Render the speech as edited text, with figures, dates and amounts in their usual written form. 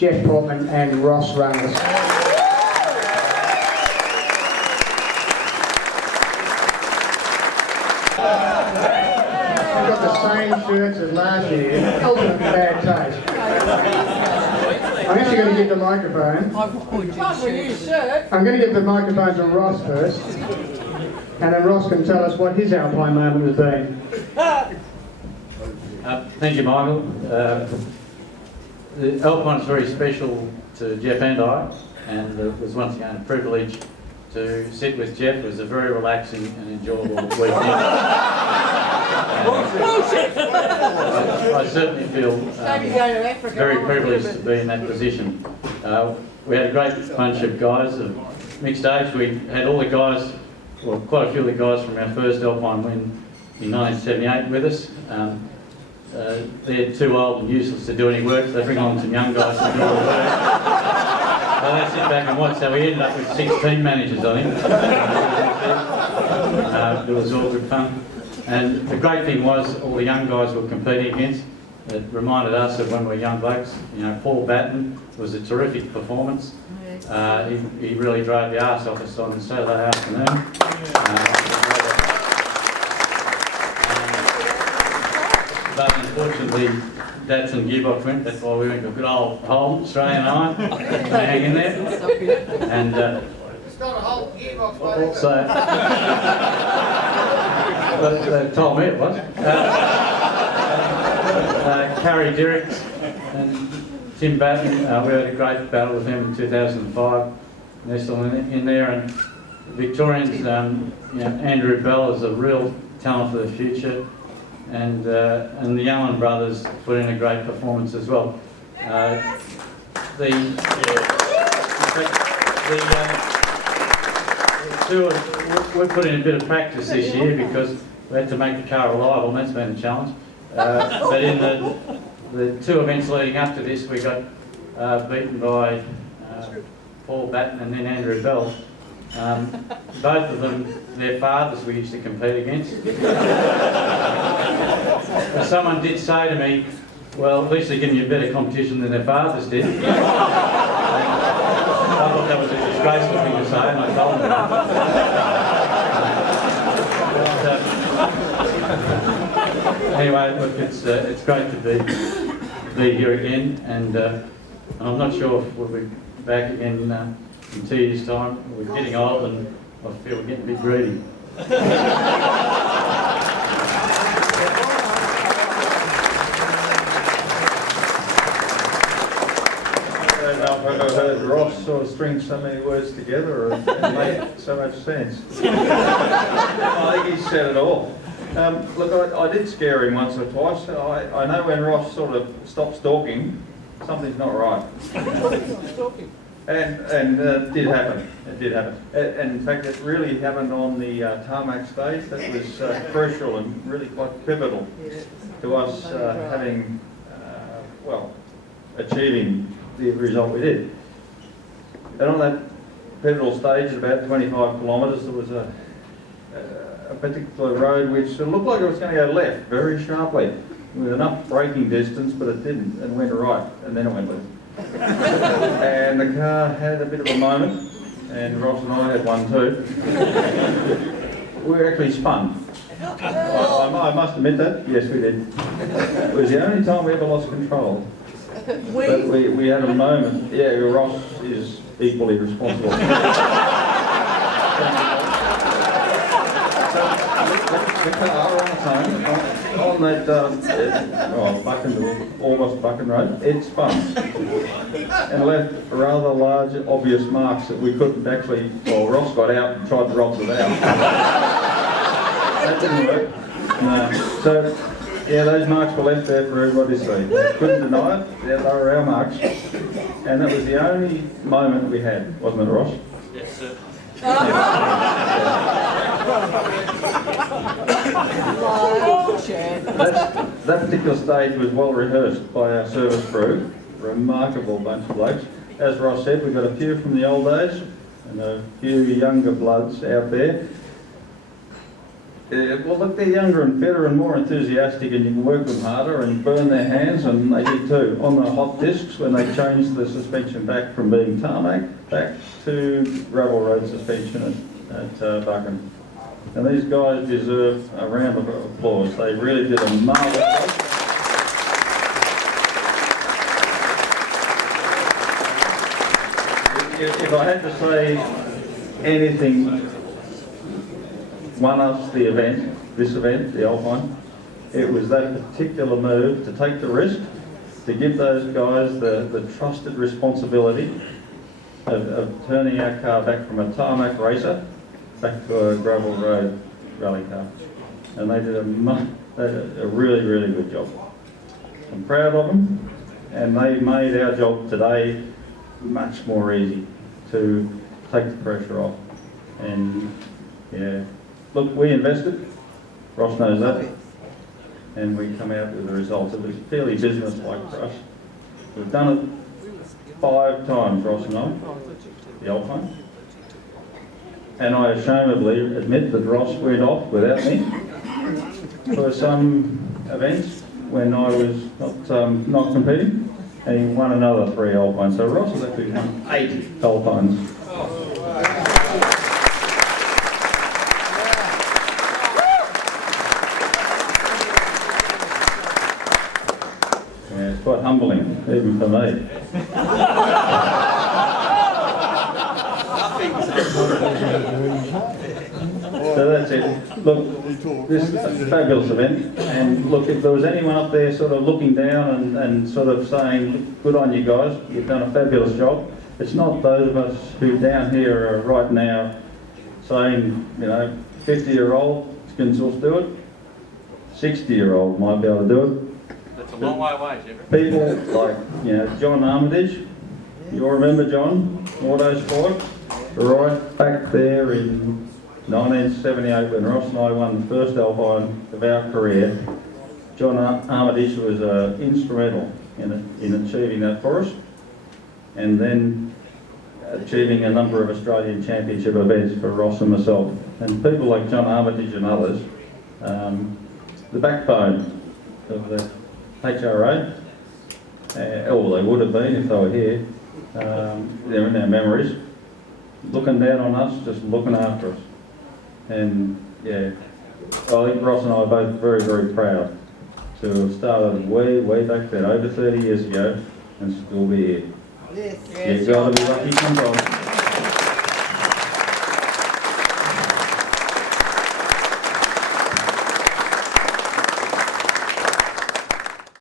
Geoff Portman and Ross Runnalls. We've got the same shirts as last year. Ultimate bad taste. I'm actually going to give the microphone. I'm going to give the microphone to Ross first, and then Ross can tell us what his Alpine moment has been. Thank you, Michael. The Alpine is very special to Geoff and I, and it was once again a privilege to sit with Geoff. It was a very relaxing and enjoyable weekend. I certainly feel very privileged to be in that position. We had a great bunch of guys of mixed age. We had all the guys, well, quite a few of the guys from our first Alpine win in 1978 with us. They're too old and useless to do any work, so they bring on some young guys to do all the work. So they sit back and watch. So we ended up with 6 team managers, I think. It was all good fun. And the great thing was all the young guys we were competing against. It reminded us of when we were young blokes. You know, Paul Batten was a terrific performance. He really drove the arse off us on Saturday afternoon. But unfortunately, Datsun gearbox went. That's why we went to a good old Holm, Australian iron, hang in there. And It's not a whole gearbox, buddy. so they told me it was. Carrie Dirks and Tim Batten, we had a great battle with them in 2005. They're still in there, and Victorians, you know, Andrew Bell is a real talent for the future. And the Allen brothers put in a great performance as well. The two we put in a bit of practice this year because we had to make the car reliable, and that's been a challenge. But in the 2 events leading up to this, we got beaten by Paul Batten and then Andrew Bell. Both of them, their fathers we used to compete against. Someone did say to me, well, at least they're giving you a better competition than their fathers did. I thought that was a disgraceful thing to say, and I told them. Anyway, look, it's great to be here again, and I'm not sure if we'll be back again in 2 years' time. We're getting old, and I feel we're getting a bit greedy. I've never heard Ross sort of string so many words together and make so much sense. I think he said it all. Look, I did scare him once or twice. I know when Ross sort of stops talking, something's not right. And it did happen. It did happen. And in fact, it really happened on the tarmac stage. That was crucial and really quite pivotal to us having, well, achieving the result we did. And on that pivotal stage, at about 25 kilometres, there was a particular road which looked like it was going to go left very sharply, with enough braking distance, but it didn't, and went right, and then it went left. And the car had a bit of a moment, and Ross and I had one too. We were actually spun. I must admit that. Yes, we did. It was the only time we ever lost control. But we had a moment. Yeah, Ross is equally responsible. The car on its own, on that almost Buchan Road, it spun and left rather large, obvious marks that we couldn't actually. Well, Ross got out and tried to rob them out. That didn't work. No. So, yeah, those marks were left there for everybody to see. Couldn't deny it. Yeah, they were our marks, and that was the only moment we had, wasn't it, Ross? Yes, sir. That particular stage was well rehearsed by our service crew. Remarkable bunch of blokes. As Ross said, we've got a few from the old days and a few younger bloods out there. Well, look, they're younger and fitter and more enthusiastic, and you can work them harder and burn their hands, and they did too. On the hot discs, when they changed the suspension back from being tarmac back to gravel road suspension at Buchan. And these guys deserve a round of applause. They really did a marvellous job. If I had to say anything won us the event, this event, the Alpine, it was that particular move to take the risk, to give those guys the trusted responsibility of turning our car back from a tarmac racer back to a gravel road rally car. And they did a really, really good job. I'm proud of them, and they made our job today much more easy to take the pressure off. And yeah, look, we invested, Ross knows that, and we come out with the results. It was fairly business-like for us. We've done it 5 times, Ross and I, the Alpine. And I ashamedly admit that Ross went off without me for some events when I was not competing, and he won another 3 Alpines. So Ross has actually won 8 Alpines. Yeah, it's quite humbling, even for me. So that's it. Look, this is a fabulous event, and look, if there was anyone up there sort of looking down and sort of saying, good on you guys, you've done a fabulous job, it's not those of us who down here are right now saying, you know, 50-year-old can still do it, 60-year-old might be able to do it. That's a long way away, Geoff. People like, you know, John Armitage, you all remember John, Autosport, right back there in 1978 when Ross and I won the first Alpine of our career. John Armitage was instrumental in achieving that for us, and then achieving a number of Australian Championship events for Ross and myself. And people like John Armitage and others, the backbone of the HRA, well, they would have been if they were here. They're in our memories, looking down on us, just looking after us. And yeah, I think Ross and I are both very, very proud to have started way, way back then, over 30 years ago, and still be here. Yes. You've got to be lucky sometimes.